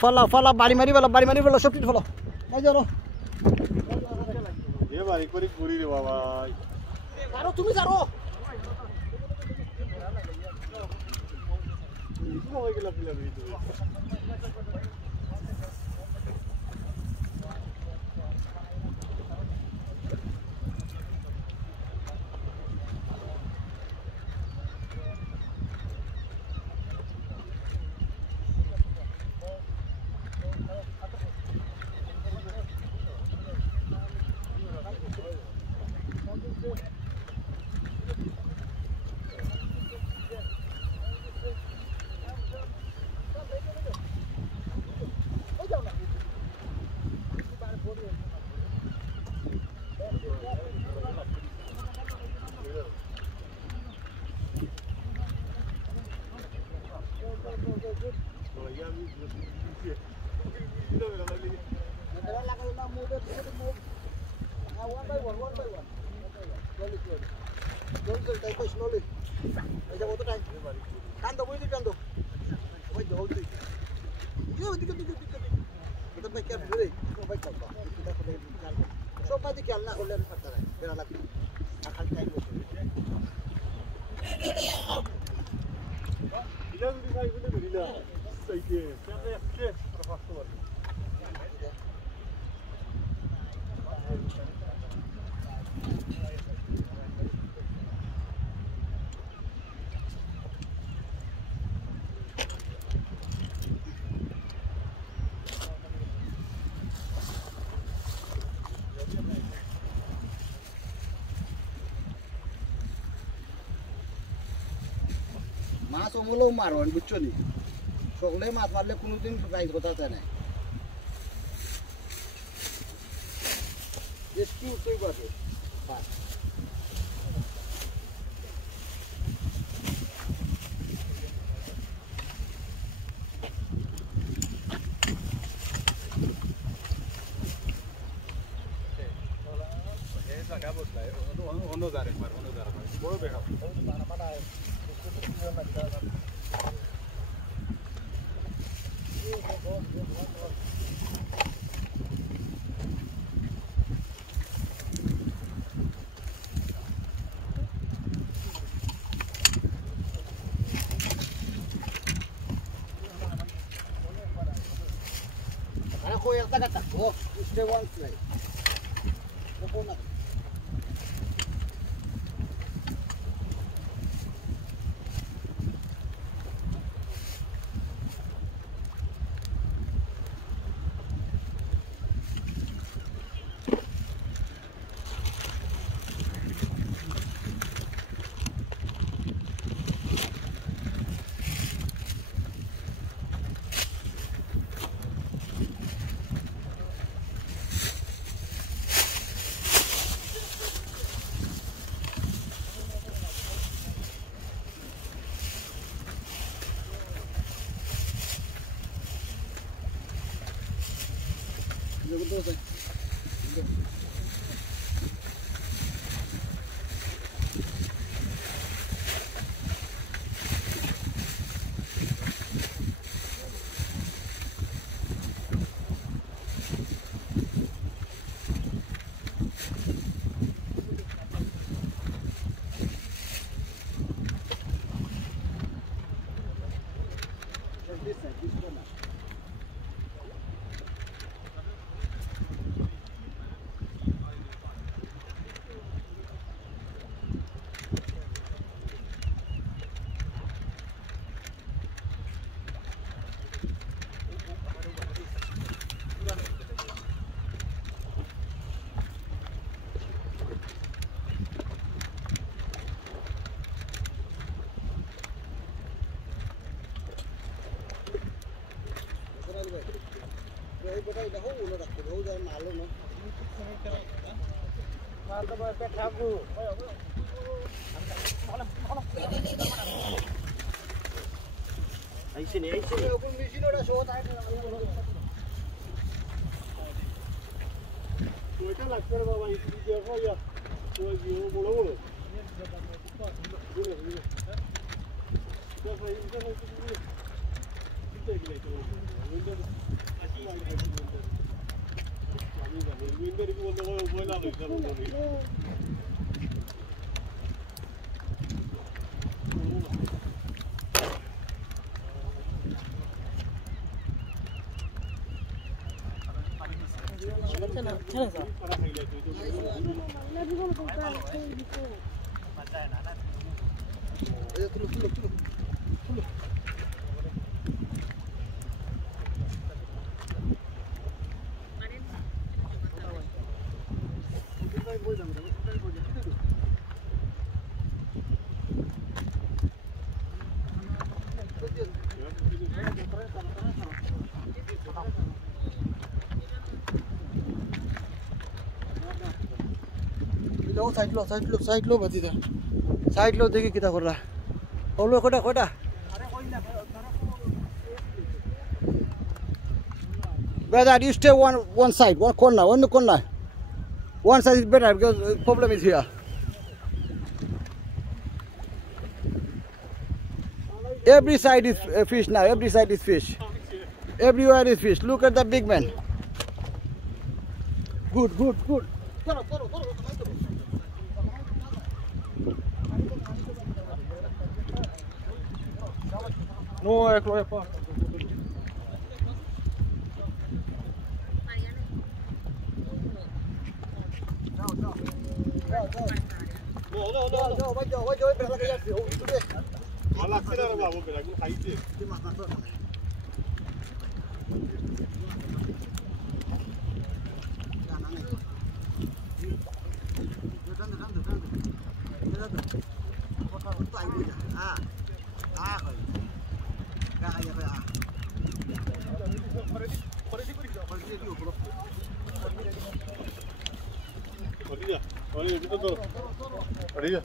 ফলা ফলা বাড়ি মারি ফেলো সব ফেলো নাই জানো এ বাড়ি করে ঘুরি রে বাবা আরো তুমি জানো হয়ে গেল পিলা মাছ অমলেও মারবেন বুঝছো নি সকলে মাছ মারলে কোনোদিন প্রাইজ কথা চায় না একটু উঠতেই পারবে বড় দেখা Ako yung taga-takbo. Stay one place. Opo na. Side लो बची था साइड लो देखिए कितना कर रहा और लो खोटा खोटा brother you stay one side one corner one side is better because the problem is here every side is fish now every side is fish everywhere is fish look at the big man good No, é Chloe, pá. Orilla.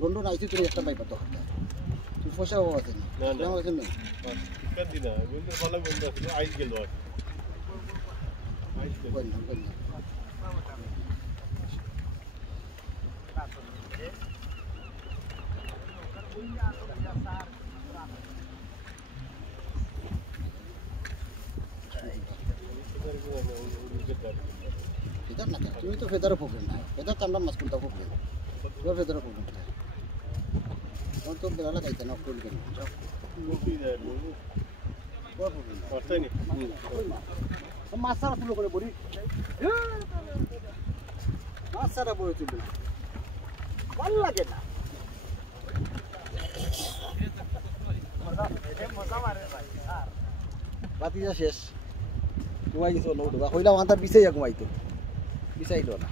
London I see three extra by Pato. For sure, was it? No, wasn't it? Feather na kya? Tumi to feather problem na. Feather tamra mas kunta problem. Your feather problem na. Don't to bela kai tana problem kani. What problem? Orta ni. Masara pulo kore bori. Masara bori tulo. ভাল লাগে না। বাতিজা শেষ। ঘুমাই গেছে লোক ঢোকা কইলাম আন্তার বিছাইয়া ঘুমাইতো বিছাইলো না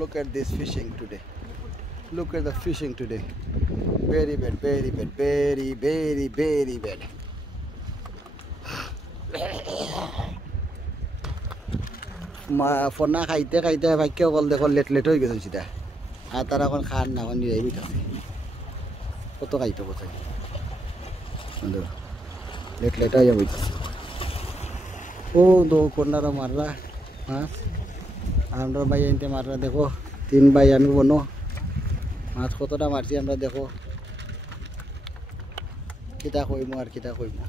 Look at this fishing today. Look at the fishing today. Very bad, very bad, very bad. ফোনা খাইতে খাইতে ভাগ্য কল দেখো লেট হয়ে গেছে সেটা আর তারা এখন খান না এখন নিয়ে আছে কত খাইতে কোথায় লেট হয়ে যাবে ও দো কন্যারা মাররা মাছ আমরা ভাই আনতে মাররা দেখো 3 ভাই আমি বনো মাছ কতটা মারছি আমরা দেখো কিতা কইমু আর কিতা কইমু